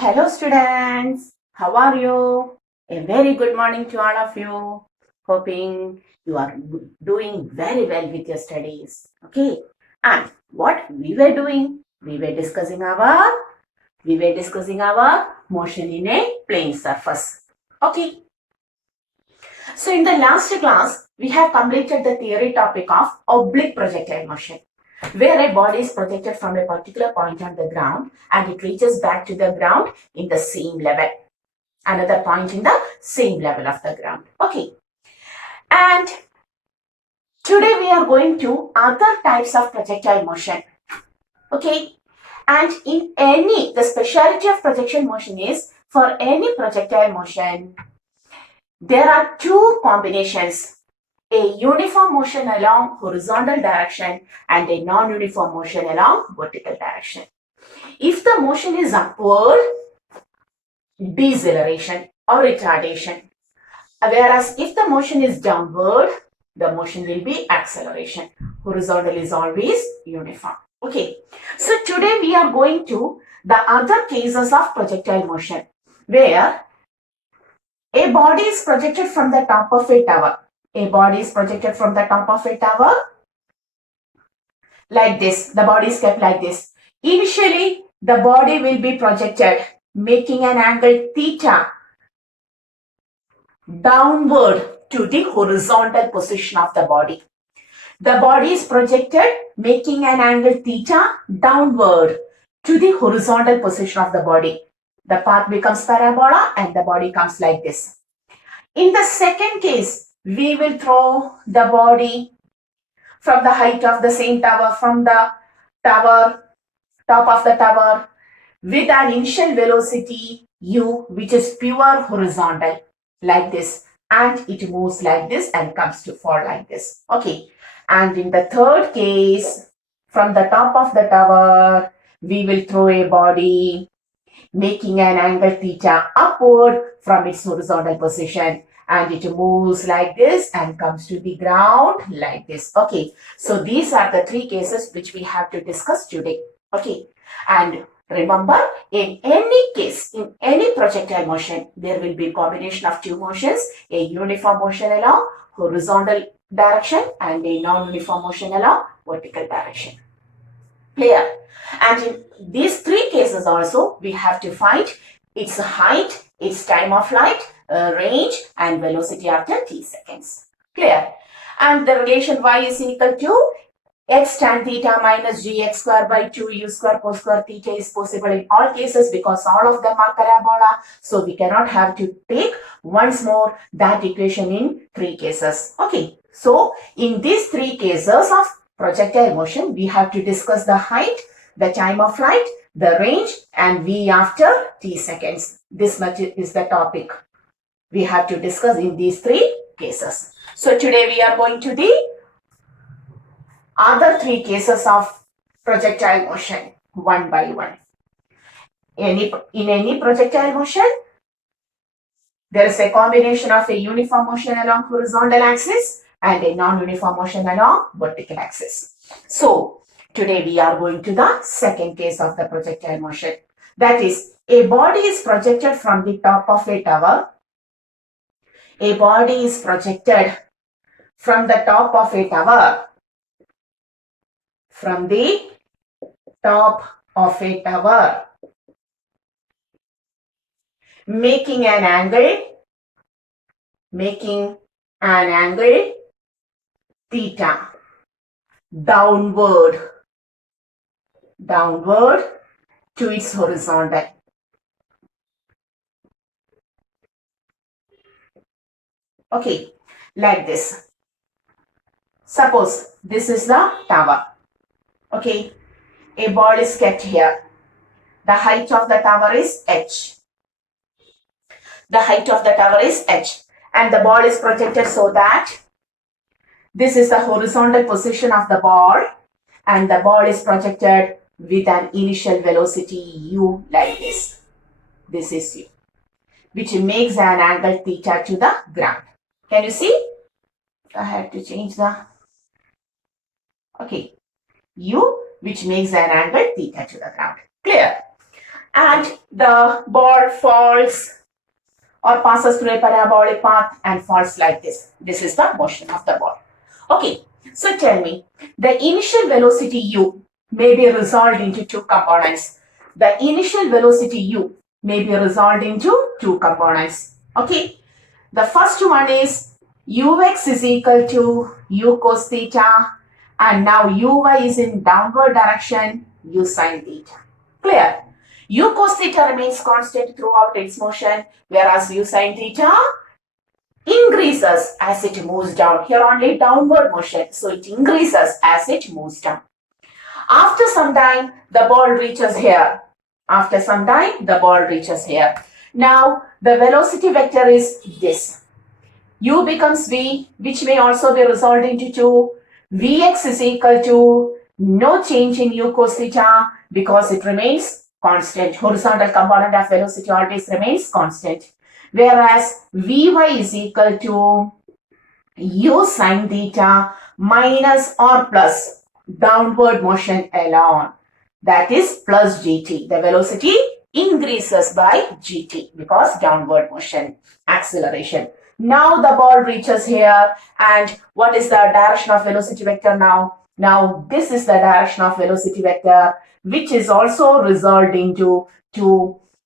Hello students, how are you? A very good morning to all of you. Hoping you are doing very well with your studies. Okay, and what we were doing? We were discussing our motion in a plane surface. Okay, so in the last class we have completed the theory topic of oblique projectile motion, where a body is projected from a particular point on the ground and it reaches back to the ground in the same level. Another point in the same level of the ground. Okay. And today we are going to other types of projectile motion. Okay. And the speciality of projection motion is, for any projectile motion, there are two combinations: a uniform motion along horizontal direction and a non-uniform motion along vertical direction. If the motion is upward, deceleration or retardation. Whereas if the motion is downward, the motion will be acceleration. Horizontal is always uniform. Okay. So today we are going to the other cases of projectile motion, where a body is projected from the top of a tower. A body is projected from the top of a tower like this. The body is kept like this. Initially, the body will be projected, making an angle theta downward to the horizontal position of the body. The body is projected, making an angle theta downward to the horizontal position of the body. The path becomes parabola and the body comes like this. In the second case, we will throw the body from the height of the same tower, from the tower, top of the tower, with an initial velocity u, which is pure horizontal, like this, and it moves like this and comes to fall like this. Okay. And in the third case, from the top of the tower, we will throw a body making an angle theta upward from its horizontal position, and it moves like this and comes to the ground like this. Okay. So these are the three cases which we have to discuss today. Okay. And remember, in any case, in any projectile motion, there will be a combination of two motions: a uniform motion along horizontal direction and a non-uniform motion along vertical direction. Clear? And in these three cases also, we have to find its height, its time of flight, range, and velocity after t seconds. Clear? And the relation y is equal to x tan theta minus gx square by 2 u square cos square theta is possible in all cases because all of them are parabola. So we cannot have to take once more that equation in three cases. Okay. So in these three cases of projectile motion, we have to discuss the height, the time of flight, the range, and v after t seconds. This much is the topic we have to discuss in these three cases. So today we are going to the other three cases of projectile motion one by one. In any projectile motion, there is a combination of a uniform motion along horizontal axis and a non-uniform motion along vertical axis. So today we are going to the second case of the projectile motion. That is, a body is projected from the top of a tower. A body is projected from the top of a tower. From the top of a tower, making an angle theta downward to its horizontal. Okay, like this. Suppose this is the tower. Okay, a ball is kept here. The height of the tower is h. The height of the tower is h, and the ball is projected so that this is the horizontal position of the ball, and the ball is projected with an initial velocity u like this. This is u, which makes an angle theta to the ground. Can you see? I have to change the, okay, u, which makes an angle theta to the ground. Clear? and the ball falls or passes through a parabolic path and falls like this. This is the motion of the ball. Okay, so tell me, the initial velocity u may be resolved into two components. The initial velocity u may be resolved into two components. Okay, the first one is ux is equal to u cos theta, and now uy is in downward direction, u sin theta. Clear? U cos theta remains constant throughout its motion, whereas u sin theta increases as it moves down. Here only downward motion, so it increases as it moves down. After some time, the ball reaches here. After some time, the ball reaches here. Now, the velocity vector is this. U becomes V, which may also be resolved into 2. Vx is equal to no change in u cos theta because it remains constant. Horizontal component of velocity always remains constant. Whereas Vy is equal to u sin theta minus or plus downward motion alone. That is plus gt. The velocity increases by gt because downward motion, acceleration. Now the ball reaches here, and what is the direction of velocity vector now? Now this is the direction of velocity vector, which is also resolved into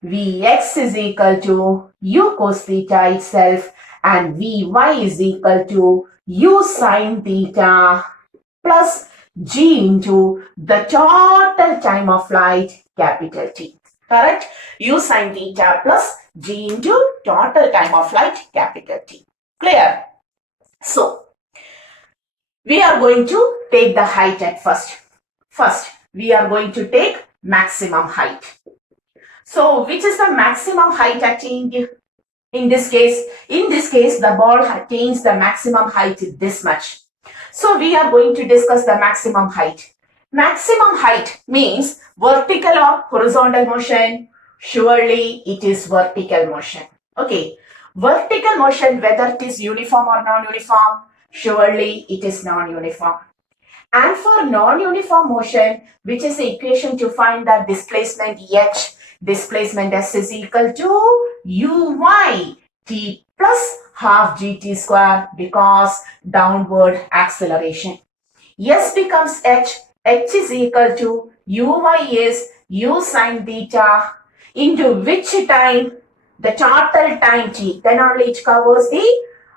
Vx is equal to u cos theta itself, and Vy is equal to u sin theta plus g into the total time of flight, capital T. Correct? U sin theta plus g into total time of flight, capital T. Clear? So, we are going to take the height at first. First, we are going to take maximum height. So, which is the maximum height attained in this case? In this case, the ball attains the maximum height this much. So, we are going to discuss the maximum height. Maximum height means vertical or horizontal motion. Surely it is vertical motion. Okay. Vertical motion, whether it is uniform or non-uniform, surely it is non-uniform. And for non-uniform motion, which is the equation to find the displacement h, displacement s is equal to uy t plus half gt square because downward acceleration. S becomes h is equal to uy is u sin theta into which time? The total time t, then only it covers the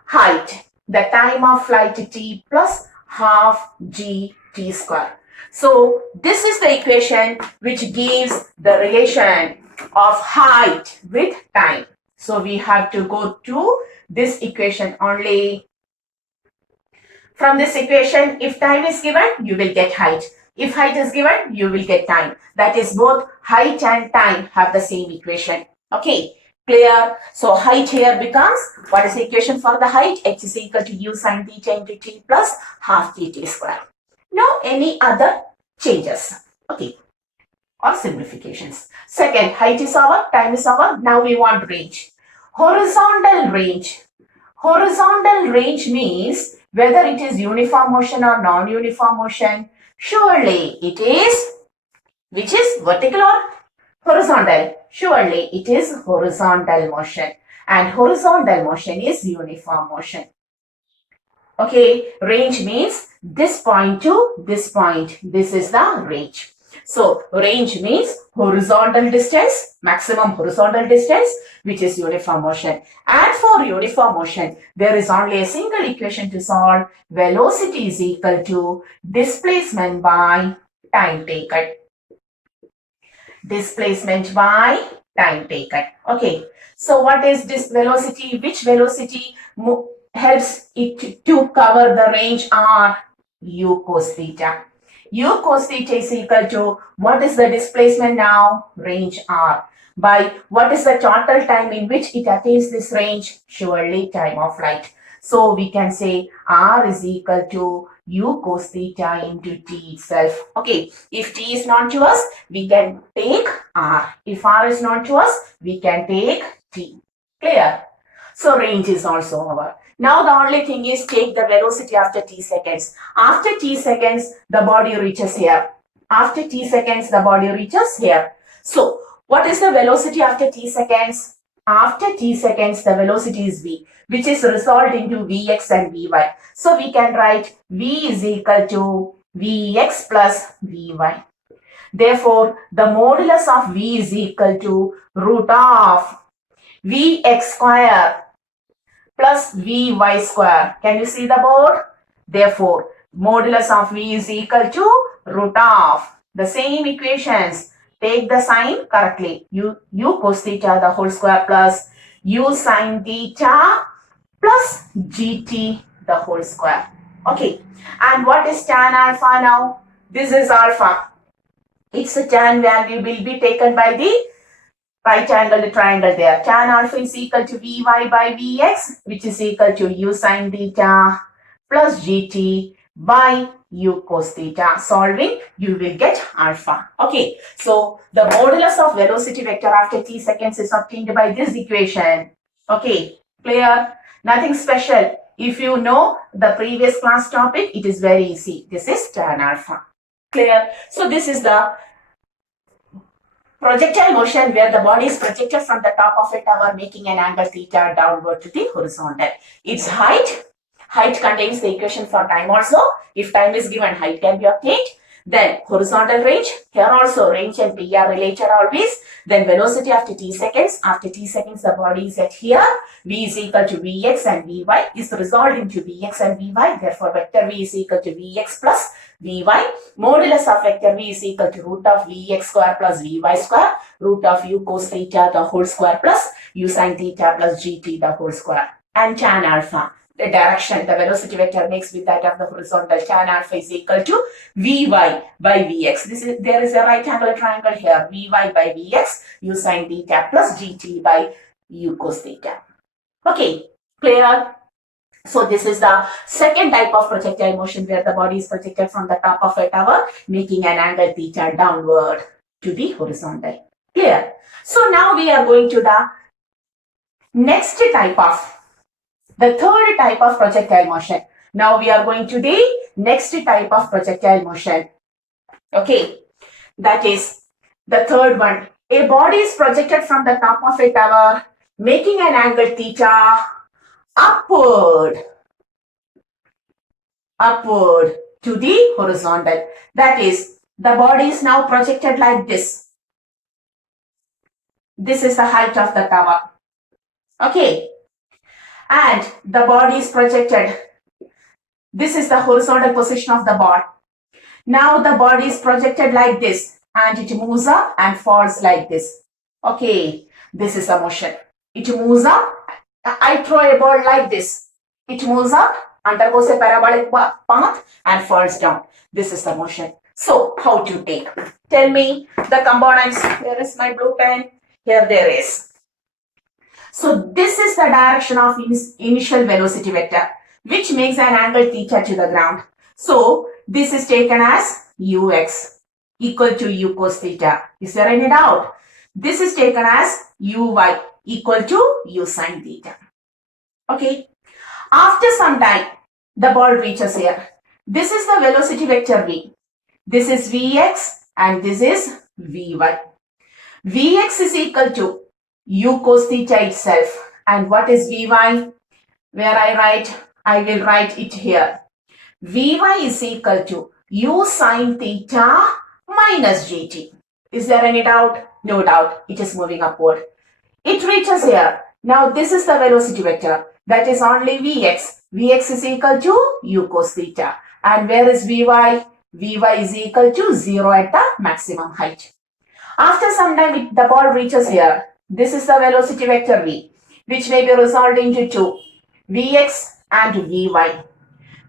height, the time of flight t plus half g t square. So this is the equation which gives the relation of height with time. So we have to go to this equation only. From this equation, if time is given, you will get height. If height is given, you will get time. That is, both height and time have the same equation. Okay, clear? So height here becomes, what is the equation for the height? H is equal to u sin theta into t plus half gt square. Now, any other changes? Okay, or simplifications. Second, height is our, time is our. Now we want range. Horizontal range. Horizontal range means whether it is uniform motion or non-uniform motion. Surely it is, which is vertical or horizontal? Surely it is horizontal motion, and horizontal motion is uniform motion. Okay, range means this point to this point. This is the range. So, range means horizontal distance, maximum horizontal distance, which is uniform motion. And for uniform motion, there is only a single equation to solve. Velocity is equal to displacement by time taken. Displacement by time taken. Okay. So, what is this velocity? Which velocity helps it to cover the range R? U cos theta. U cos theta is equal to, what is the displacement now? Range R. By what is the total time in which it attains this range? Surely time of flight. So we can say R is equal to U cos theta into T itself. Okay, if T is known to us, we can take R. If R is known to us, we can take T. Clear? So range is also over. Now the only thing is take the velocity after t seconds. After t seconds, the body reaches here. After t seconds, the body reaches here. So What is the velocity after t seconds? After t seconds, the velocity is v, which is resolved into vx and vy. So we can write v is equal to vx plus vy. Therefore, the modulus of v is equal to root of vx square plus vy square. Can you see the board? Therefore, modulus of v is equal to root of the same equations. Take the sign correctly. U cos theta the whole square plus u sin theta plus gt the whole square. Okay. And what is tan alpha now? This is alpha. Its tan value will be taken by the right angle triangle there. Tan alpha is equal to Vy by Vx, which is equal to u sin theta plus gt by u cos theta. Solving, you will get alpha. Okay, so the modulus of velocity vector after t seconds is obtained by this equation. Okay, clear? Nothing special. If you know the previous class topic, it is very easy. This is tan alpha. Clear? So this is the projectile motion where the body is projected from the top of a tower making an angle theta downward to the horizontal. Its height contains the equation for time also. If time is given, height can be obtained. Then horizontal range, here also range and P are related always. Then velocity after t seconds. After t seconds, the body is at here. V is equal to Vx and Vy is resolved into Vx and Vy. Therefore, vector V is equal to Vx plus Vy. Modulus of vector V is equal to root of Vx square plus Vy square. Root of u cos theta the whole square plus u sin theta plus gt the whole square. And tan alpha, the direction the velocity vector makes with that of the horizontal, tan alpha is equal to Vy by Vx. There is a right angle triangle here. Vy by Vx, u sin theta plus gt by u cos theta. Okay, clear? So this is the second type of projectile motion where the body is projected from the top of a tower making an angle theta downward to the horizontal. Clear? So now we are going to the next type of, the third type of projectile motion. Now we are going to the next type of projectile motion. Okay, that is the third one. A body is projected from the top of a tower making an angle theta upward to the horizontal. That is, the body is now projected like this. This is the height of the tower. Okay. And the body is projected. This is the horizontal position of the body. Now the body is projected like this and it moves up and falls like this. Okay. This is the motion. It moves up. I throw a ball like this. It moves up, undergoes a parabolic path and falls down. This is the motion. So, how to take? Tell me the components. Here is my blue pen. Here there is. So, this is the direction of initial velocity vector, which makes an angle theta to the ground. So, this is taken as ux equal to u cos theta. Is there any doubt? This is taken as uy equal to u sin theta. Okay. After some time, the ball reaches here. This is the velocity vector v. This is vx and this is vy. Vx is equal to u cos theta itself. And what is vy? Where I will write it here. Vy is equal to u sin theta minus gt. Is there any doubt? No doubt. It is moving upward. It reaches here. Now this is the velocity vector. That is only Vx. Vx is equal to u cos theta. And where is Vy? Vy is equal to 0 at the maximum height. After some time, the ball reaches here. This is the velocity vector v, which may be resolved into two, Vx and Vy.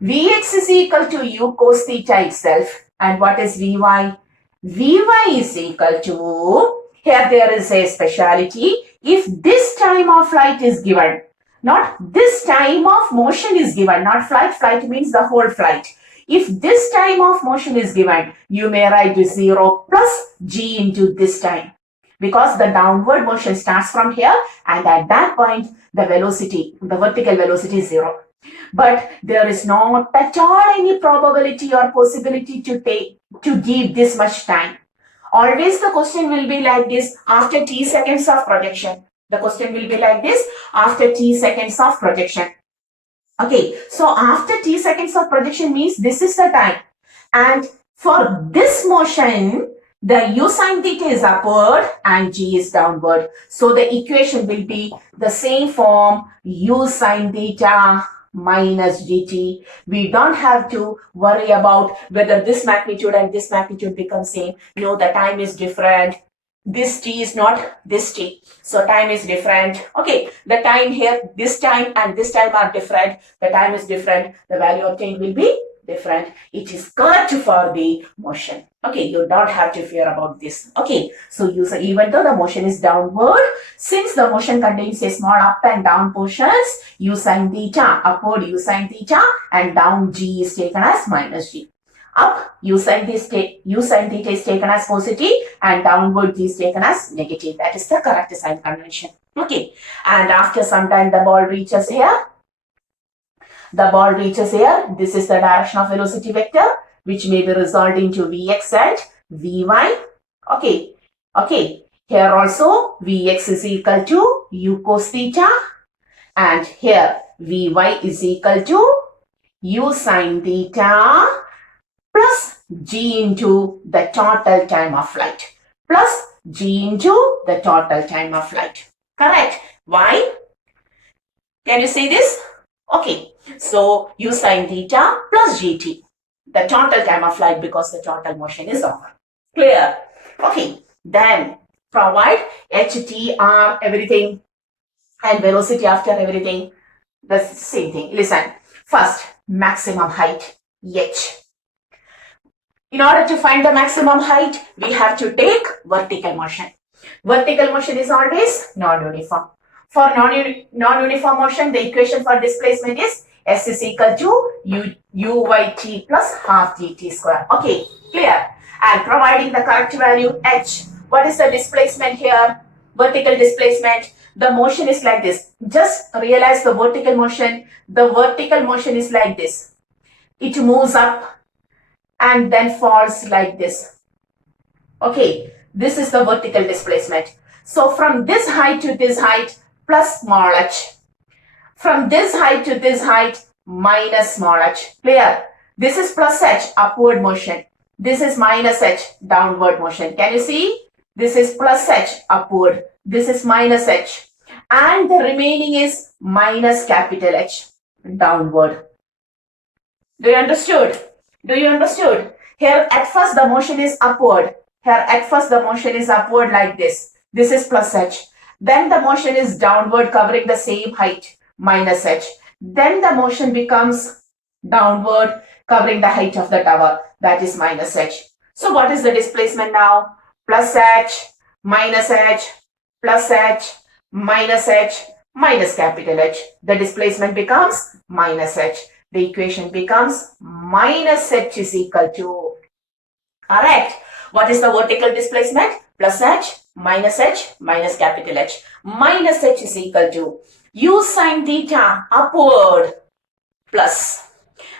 Vx is equal to u cos theta itself. And what is Vy? Vy is equal to, here there is a speciality. If this time of flight is given, not this time of motion is given, not flight means the whole flight. If this time of motion is given, you may write 0 plus g into this time. Because the downward motion starts from here and at that point, the velocity, the vertical velocity is 0. But there is not at all any probability or possibility to give this much time. Always the question will be like this after t seconds of projection. The question will be like this after t seconds of projection. Okay, so after t seconds of projection means this is the time. And for this motion, the u sine theta is upward and g is downward. So the equation will be the same form, u sine theta minus gt. We don't have to worry about whether this magnitude and this magnitude become same. No, the time is different. This t is not this t. So time is different. Okay, the time here, this time and this time are different. The time is different. The value obtained will be different. It is correct for the motion. Okay, you don't have to fear about this. Okay, so even though the motion is downward, since the motion contains a small up and down portions, u sine theta, upward u sine theta, and down g is taken as minus g. Up, u sine theta is taken as positive and downward g is taken as negative. That is the correct sign convention. Okay, and after some time the ball reaches here. The ball reaches here. This is the direction of velocity vector, which may be resolved into Vx and Vy. Okay. Here also Vx is equal to u cos theta, and here Vy is equal to u sine theta plus g into the total time of flight. Plus g into the total time of flight. Correct? Why? Can you see this? Okay. So u sine theta plus gt. The total time of flight because the total motion is over. Clear? Okay. Then provide htr everything and velocity after everything. The same thing. Listen. First, maximum height h. In order to find the maximum height, we have to take vertical motion. Vertical motion is always non-uniform. For non-uniform motion, the equation for displacement is S is equal to uyt plus half gt square. Okay, clear? And providing the correct value h. What is the displacement here? Vertical displacement. The motion is like this. Just realize the vertical motion. The vertical motion is like this. It moves up and then falls like this. Okay, this is the vertical displacement. So from this height to this height plus small h. From this height to this height minus small h. Clear? This is plus h, upward motion. This is minus h, downward motion. Can you see? This is plus h, upward. This is minus h. And the remaining is minus capital H, downward. Do you understood? Do you understood? Here at first the motion is upward. Here at first the motion is upward like this. This is plus h. Then the motion is downward covering the same height, minus h. Then the motion becomes downward covering the height of the tower, that is minus h. So what is the displacement now? Plus h, minus h, plus h, minus capital H. The displacement becomes minus h. The equation becomes minus h is equal to, correct. What is the vertical displacement? Plus h, minus capital H. Minus h is equal to u sine theta upward plus,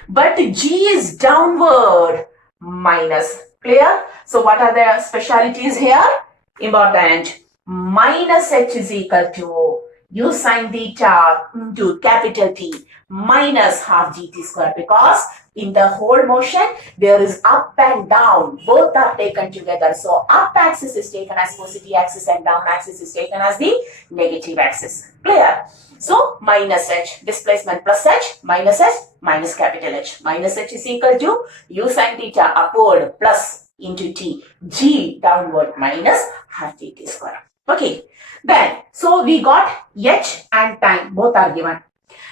but g is downward minus. Clear? So what are the specialities here? Important. Minus h is equal to u sine theta into capital T minus half gt square, because in the whole motion there is up and down, both are taken together. So up axis is taken as positive axis and down axis is taken as the negative axis. Clear? So minus h, displacement plus h, minus capital H. Minus h is equal to u sine theta upward plus into t, g downward minus half gt square. Okay, then so we got h and time, both are given.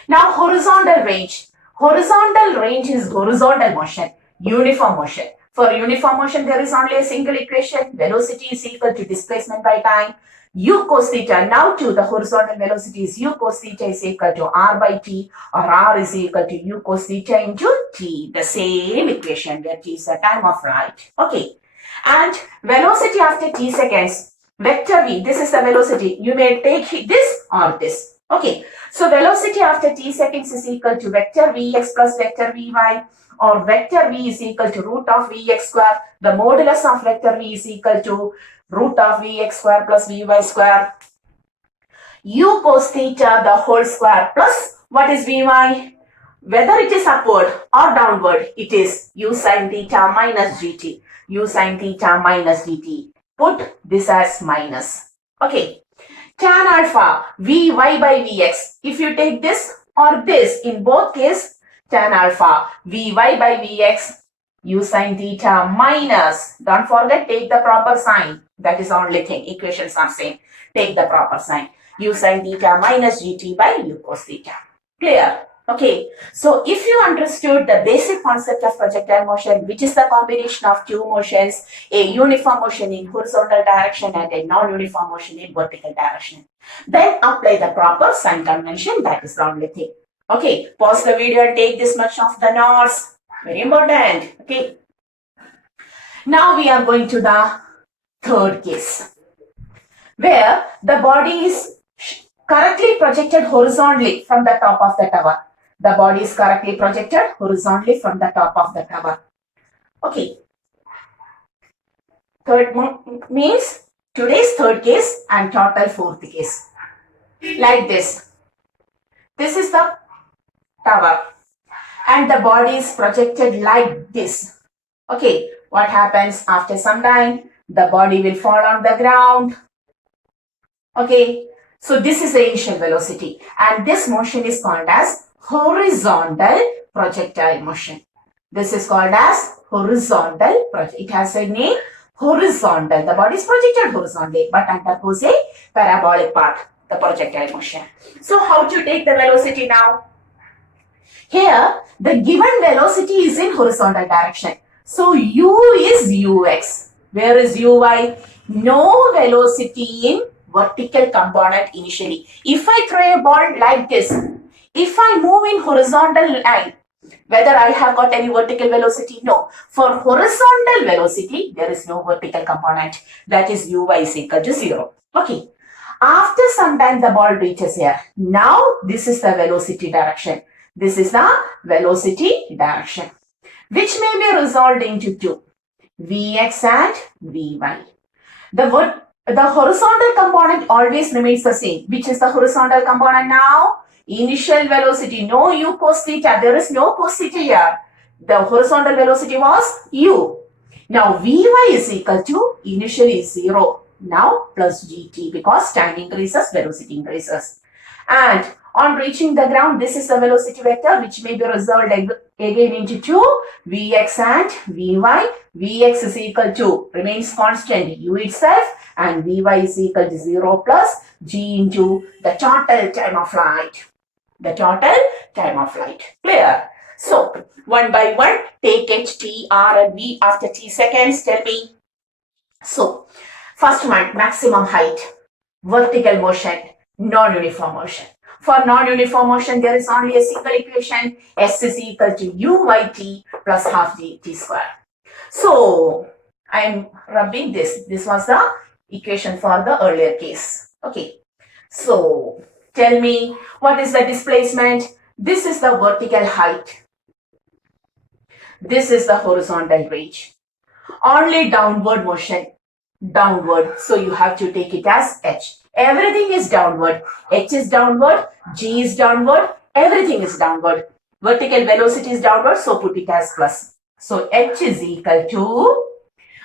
Now horizontal range. Horizontal range is horizontal motion, uniform motion. For uniform motion there is only a single equation, velocity is equal to displacement by time, u cos theta. Now to the horizontal velocity is u cos theta is equal to r by t, or r is equal to u cos theta into t, the same equation where t is the time of flight. Okay, and velocity after t seconds, vector v, this is the velocity. You may take this or this. Okay, so velocity after t seconds is equal to vector vx plus vector vy, or vector v is equal to root of vx square. The modulus of vector v is equal to root of vx square plus vy square. U cos theta the whole square plus what is vy? Whether it is upward or downward, it is u sin theta minus gt. U sin theta minus dt. Put this as minus. Okay. Tan alpha Vy by Vx. If you take this or this, in both cases, tan alpha Vy by Vx, u sin theta minus, don't forget, take the proper sign. That is the only thing. Equations are same. Take the proper sign. U sin theta minus gt by u cos theta. Clear? Okay, so if you understood the basic concept of projectile motion, which is the combination of two motions, a uniform motion in horizontal direction and a non-uniform motion in vertical direction, then apply the proper sign convention. That is the only thing. Okay, pause the video and take this much of the notes. Very important. Okay. Now we are going to the third case, where the body is correctly projected horizontally from the top of the tower. The body is correctly projected horizontally from the top of the tower. Okay. Third means today's third case and total fourth case. Like this. This is the tower and the body is projected like this. Okay. What happens after some time? The body will fall on the ground. Okay. So this is the initial velocity and this motion is called as horizontal projectile motion. This is called as horizontal project. It has a name, horizontal. The body is projected horizontally but undergoes a parabolic path, the projectile motion. So how to take the velocity now? Here the given velocity is in horizontal direction. So u is ux. Where is uy? No velocity in vertical component initially. If I throw a ball like this, if I move in horizontal line, whether I have got any vertical velocity? No. For horizontal velocity, there is no vertical component. That is uy is equal to 0. Okay. After some time, the ball reaches here. Now, this is the velocity direction. This is the velocity direction, which may be resolved into two, Vx and Vy. The horizontal component always remains the same. Which is the horizontal component now? Initial velocity, no u cos theta. There is no cos theta here. The horizontal velocity was u. Now Vy is equal to initially 0. Now plus gt, because time increases, velocity increases. And on reaching the ground, this is the velocity vector which may be resolved again into two, Vx and Vy. Vx is equal to, remains constant, u itself, and Vy is equal to 0 plus g into the total time of flight. The total time of flight. Clear? So, one by one, take h, t, r and v after t seconds. Tell me. So, first one, maximum height, vertical motion, non-uniform motion. For non-uniform motion, there is only a single equation, s is equal to uyt plus half gt square. So, I am rubbing this. This was the equation for the earlier case. Okay. So, tell me, what is the displacement? This is the vertical height. This is the horizontal range. Only downward motion. Downward. So, you have to take it as h. Everything is downward. H is downward. G is downward. Everything is downward. Vertical velocity is downward. So, put it as plus. So, h is equal to,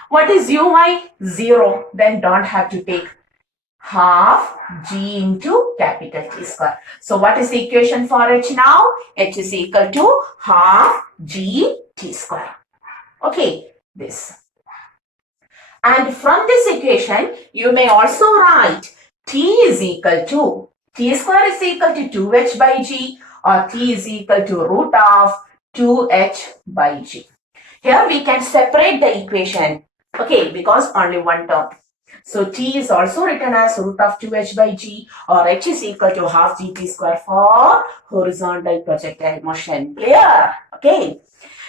what is uy? 0. Then don't have to take half g into capital T square. So, what is the equation for h now? H is equal to half g t square. Okay, this. And from this equation, you may also write t is equal to, t square is equal to 2h by g, or t is equal to root of 2h by g. Here we can separate the equation, okay, because only one term. So t is also written as root of 2h by g, or h is equal to half gt square for horizontal projectile motion. Clear? Okay.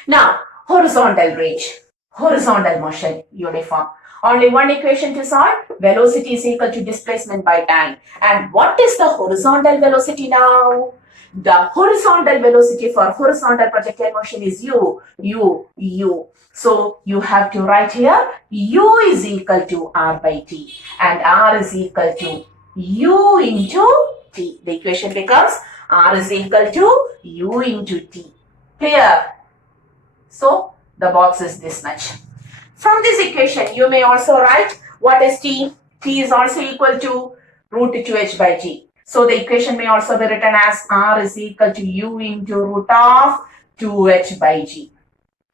Now, horizontal range, horizontal motion, uniform. Only one equation to solve. Velocity is equal to displacement by time. And what is the horizontal velocity now? The horizontal velocity for horizontal projectile motion is u. So you have to write here u is equal to r by t and r is equal to u into t. The equation becomes r is equal to u into t. Clear? So the box is this much. From this equation, you may also write what is t? T is also equal to root 2h by g. So the equation may also be written as r is equal to u into root of 2h by g.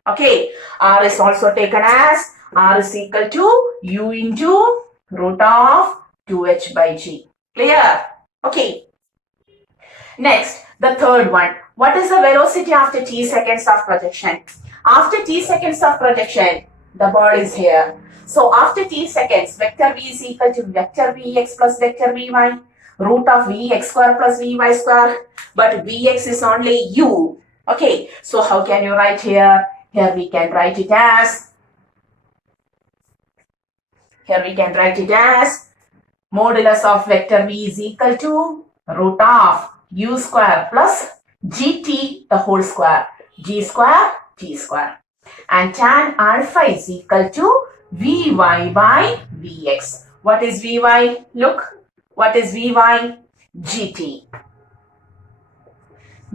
Okay, r is also taken as r is equal to u into root of 2h by g. Clear? Okay. Next, the third one. What is the velocity after t seconds of projection? After t seconds of projection, the ball is here. So after t seconds, vector v is equal to vector vx plus vector vy, root of vx square plus vy square. But vx is only u. Okay, so how can you write here? Here we can write it as modulus of vector v is equal to root of u square plus gt the whole square, g square, t square. And tan alpha is equal to vy by vx. What is vy? Look, what is vy? gt.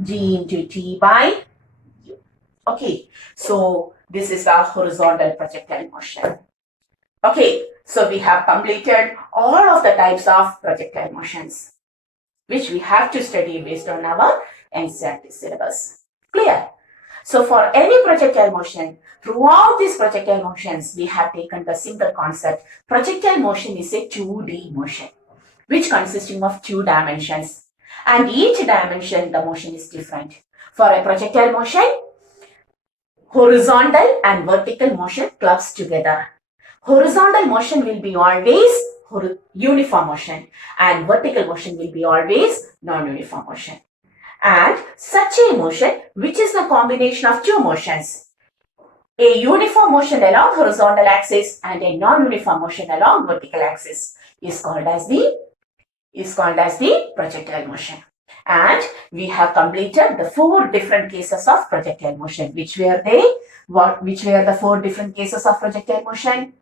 G into t by u. Okay, so this is our horizontal projectile motion. Okay, so we have completed all of the types of projectile motions, which we have to study based on our NCERT syllabus. Clear? So for any projectile motion, throughout these projectile motions, we have taken the single concept. Projectile motion is a 2D motion, which consisting of 2 dimensions. And each dimension, the motion is different. For a projectile motion, horizontal and vertical motion clubs together. Horizontal motion will be always uniform motion and vertical motion will be always non-uniform motion. And such a motion, which is the combination of 2 motions, a uniform motion along horizontal axis and a non-uniform motion along vertical axis, is called as the projectile motion. And we have completed the 4 different cases of projectile motion. Which were they? Which were the 4 different cases of projectile motion?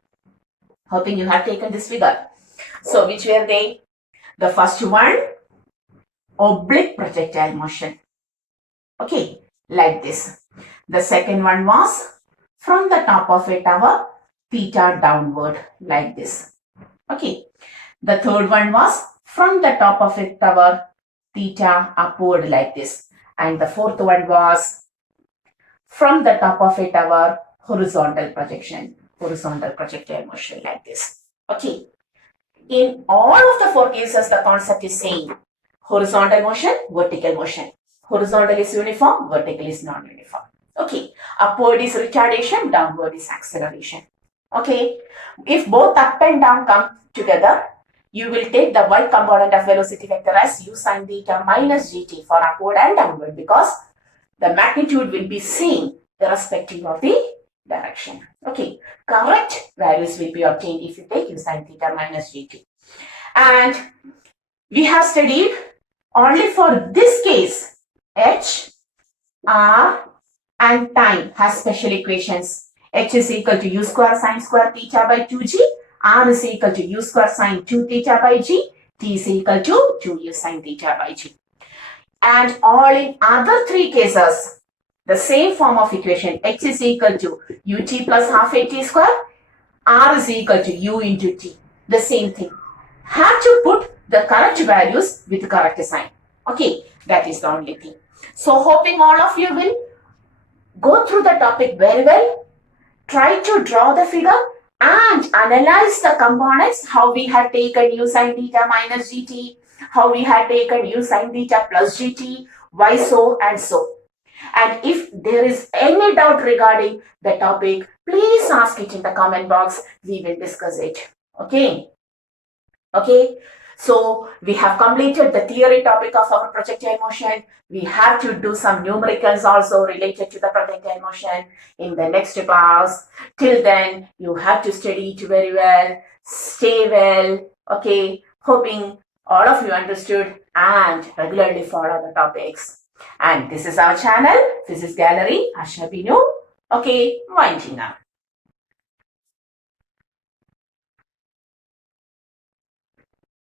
Hoping you have taken this figure. So which were they? The first one, oblique projectile motion. Okay, like this. The second one was from the top of a tower, theta downward, like this. Okay. The third one was from the top of a tower, theta upward, like this. And the fourth one was from the top of a tower, horizontal projectile motion, like this. Okay. In all of the 4 cases, the concept is same. Horizontal motion, vertical motion. Horizontal is uniform, vertical is non-uniform. Okay. Upward is retardation, downward is acceleration. Okay. If both up and down come together, you will take the y component of velocity vector as u sin theta minus gt for upward and downward, because the magnitude will be same irrespective of the direction. Okay. Correct values will be obtained if you take u sin theta minus gt. And we have studied only for this case, h, r and time has special equations. H is equal to u square sin square theta by 2g, r is equal to u square sin 2 theta by g, t is equal to 2u sin theta by g. And all in other 3 cases, the same form of equation, h is equal to ut plus half a t square, r is equal to u into t, the same thing. Have to put the correct values with the correct sign. Okay, that is the only thing. So hoping all of you will go through the topic very well, try to draw the figure and analyze the components, how we had taken u sin theta minus gt, how we had taken u sin theta plus gt, why so and so. And if there is any doubt regarding the topic, please ask it in the comment box. We will discuss it. Okay. Okay. So we have completed the theory topic of our projectile motion. We have to do some numericals also related to the projectile motion in the next class. Till then, you have to study it very well, stay well, okay? Hoping all of you understood and regularly follow the topics. And this is our channel, Physics Gallery, Asha Binu. Okay, winding up.